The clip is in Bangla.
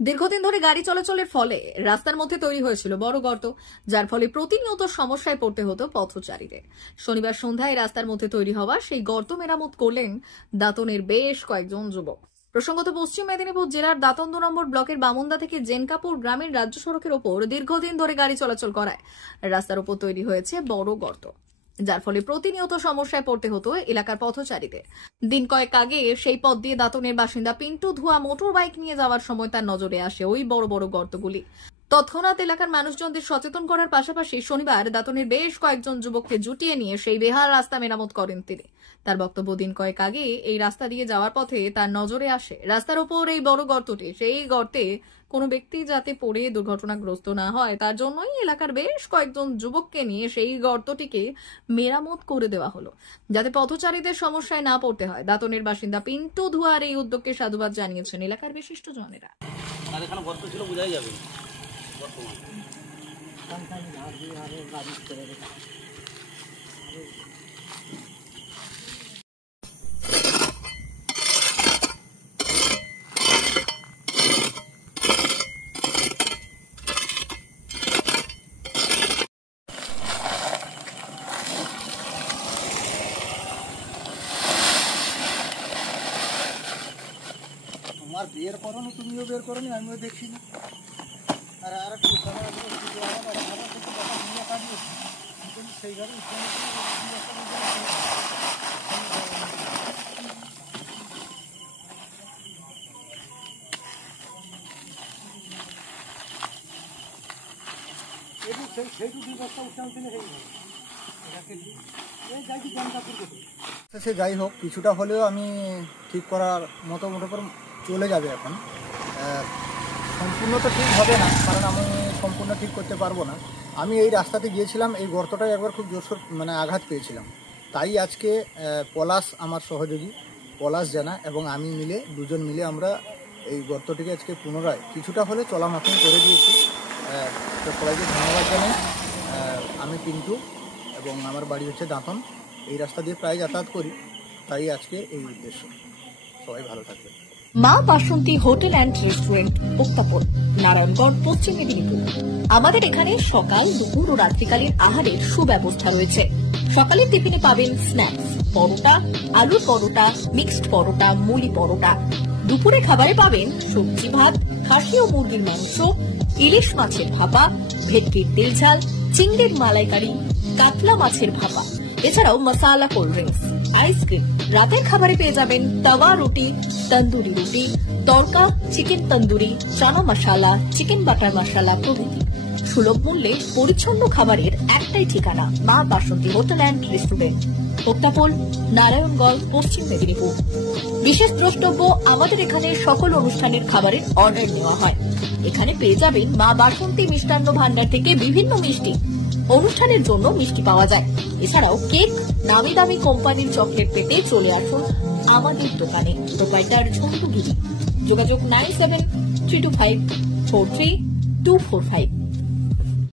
দীর্ঘদিন ধরে গাড়ি চলাচলের ফলে রাস্তার মধ্যে তৈরি হয়েছিল বড় গর্ত, যার ফলে প্রতিনিয়ত সমস্যায় পড়তে হতো পথচারীদের। শনিবার সন্ধ্যায় রাস্তার মধ্যে তৈরি হওয়া সেই গর্ত মেরামত করলেন দাঁতনের বেশ কয়েকজন যুবক। প্রসঙ্গত, পশ্চিম মেদিনীপুর জেলার দাঁতন 2 নম্বর ব্লকের বামুন্দা থেকে জেনকাপুর গ্রামের রাজ্য সড়কের ওপর দীর্ঘদিন ধরে গাড়ি চলাচল করায় রাস্তার ওপর তৈরি হয়েছে বড় গর্ত, যার ফলে প্রতিনিয়ত সমস্যায় পড়তে হতো এলাকার পথচারীদের। দিন কয়েক আগে সেই পথ দিয়ে দাঁতনের বাসিন্দা পিন্টু ধোয়া মোটর বাইক নিয়ে যাওয়ার সময় তার নজরে আসে ওই বড় বড় গর্তগুলি। তৎক্ষণাৎ এলাকার মানুষজনদের সচেতন করার পাশাপাশি শনিবার দাঁতনের বেশ কয়েকজন যুবককে জুটিয়ে নিয়ে সেই বেহাল রাস্তা মেরামত করেন তিনি। তার বক্তব্য, দিন কয়েক আগে এই রাস্তা দিয়ে যাওয়ার পথে তার নজরে আসে রাস্তার ওপর এই বড় গর্তটি। সেই গর্তে কোনো ব্যক্তি যাতে পড়ে দুর্ঘটনাগ্রস্ত না হয় তার জন্যই এলাকার বেশ কয়েকজন যুবককে নিয়ে সেই গর্তটিকে মেরামত করে দেওয়া হলো, যাতে পথচারীদের সমস্যায় না পড়তে হয়। দাঁতনের বাসিন্দা পিন্টু ধোয়ার এই উদ্যোগকে সাধুবাদ জানিয়েছেন এলাকার বিশিষ্ট জনেরা। তোমার বের করো না, তুমিও বের করো নি, আমিও দেখছি না। আর একটা সেইভাবে সে যাই হোক, কিছুটা হলেও আমি ঠিক করার মোটামুটি চলে যাবে। এখন সম্পূর্ণ তো ঠিক হবে না, কারণ আমি সম্পূর্ণ ঠিক করতে পারবো না। আমি এই রাস্তাতে গিয়েছিলাম, এই গর্তটায় একবার খুব জোরসোর আঘাত পেয়েছিলাম। তাই আজকে পলাশ আমার সহযোগী পলাশ জানা এবং আমি মিলে দুজন মিলে আমরা এই গর্তটিকে আজকে পুনরায় কিছুটা হলে চলামাফিন করে দিয়েছি। তো সবাইকে ধন্যবাদ জানাই। আমি পিন্টু এবং আমার বাড়ি হচ্ছে দাঁতন। এই রাস্তা দিয়ে প্রায় যাতায়াত করি, তাই আজকে এই উদ্দেশ্য। সবাই ভালো থাকবে। মা বাসন্তী হোটেল অ্যান্ড রেস্টুরেন্ট, উত্তাপন, নারায়ণগড়, পশ্চিম মেদিনীপুর। আমাদের এখানে সকাল, দুপুর ও রাত্রিকালীন আহারের সুব্যবস্থা রয়েছে। সকালের টিফিনে পাবেন স্ন্যাক্স, পরোটা, আলুর পরোটা, মিক্সড পরোটা, মুলি পরোটা। দুপুরে খাবারে পাবেন সবজি ভাত, খাসি ও মুরগির মাংস, ইলিশ মাছের ভাপা, ভেটকির তেল ঝাল, চিংড়ির মালাইকারি, কাতলা মাছের ভাপা, এছাড়াও মশালা কোল্ড ড্রিঙ্কস, আইসক্রিম। রাতের খাবারে পেয়ে যাবেন তাওয়া রুটি, তন্দুরি রুটি, তড়কা, চিকেন তন্দুরি, চানা মশালা, চিকেন বাটার মশালা প্রভৃতি। সুলভ মূল্যে পরিচ্ছন্ন খাবারের একটাই ঠিকানা, মা বাসন্তী হোটেল অ্যান্ড রেস্টুরেন্ট, উত্তাপন, নারায়ণগড়, পশ্চিম মেদিনীপুর। বিশেষ দ্রষ্টব্য, আমাদের এখানে সকল অনুষ্ঠানের খাবারের অর্ডার নেওয়া হয়। এখানে পেয়ে যাবেন মা বাসন্তী মিষ্টান্ন ভান্ডার থেকে বিভিন্ন মিষ্টি। অনুষ্ঠানের জন্য মিষ্টি পাওয়া যায়। এছাড়াও কেক, নামি দামি কোম্পানির চকলেট পেতে চলে আসুন আমাদের দোকানে। প্রোপাইটার ঝন্টু গিরি। যোগাযোগ 9732543245।